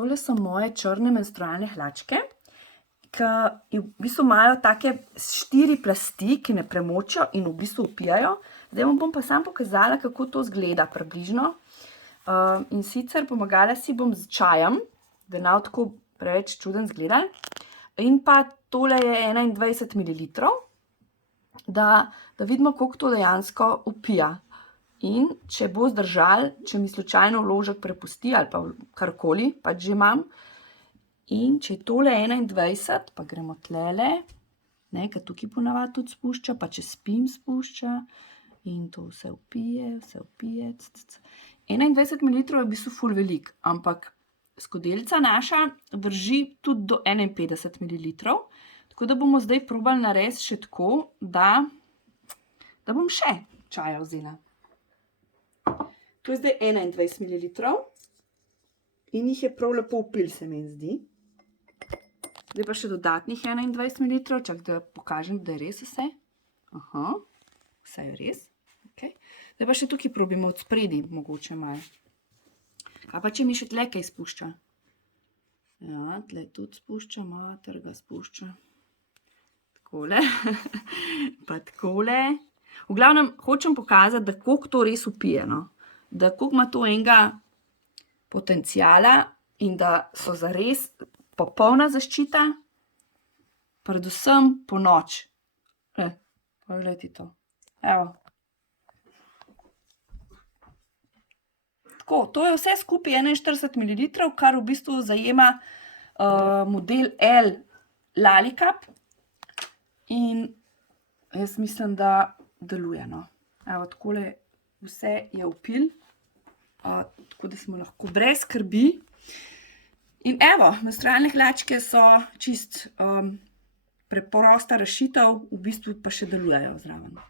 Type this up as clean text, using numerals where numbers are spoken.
Tole so moje črne menstrualne hlačke, ki v bistvu imajo take 4 plasti, ki ne premočijo in v bistvu upijajo. Zdaj vam bom pa samo pokazala, kako to izgleda približno. In sicer pomagala si bom z čajem, da ne bo tako preveč čuden izgledal. In pa tole je 21 ml, da vidimo, koliko to dejansko upija. In če bo zdržal, če mi slučajno vložek prepusti ali pa karkoli, pač že imam. In če je tole 21, pa gremo tlele, ker tukaj ponavadi tudi spušča, pa če spim spušča. In to vse upije, vse upije. 21 ml je v bistvu ful velik, ampak skodelica naša drži tudi do 51 ml. Tako da bomo zdaj probali narediti še tako, da bom še čaja vzela. To je zdaj 21 ml in jih je prav lepo upil, se meni zdi. Zdaj pa še dodatnih 21 ml, čak da pokažem, da je res vse. Aha, vse je res. Okay. Zdaj pa še tukaj probimo od spredi, mogoče malo. Kaj pa če mi še tle kaj spušča? Ja, tle tudi spušča, mater ga spušča. Takole, pa takole. V glavnem, hočem pokazati, da koliko to res upije, no. Da koliko ima to enega potenciala in da so zares popolna zaščita, predvsem po noč. Poglejte to. Evo. Tako, to je vse skupaj 41 ml, kar v bistvu zajema model L Lalicap. In jaz mislim, da deluje, no. Evo, takole vse je upil, tako da smo lahko brez skrbi. In evo, menstrualne hlačke so čist preprosta rešitev, v bistvu pa še delujejo zraven.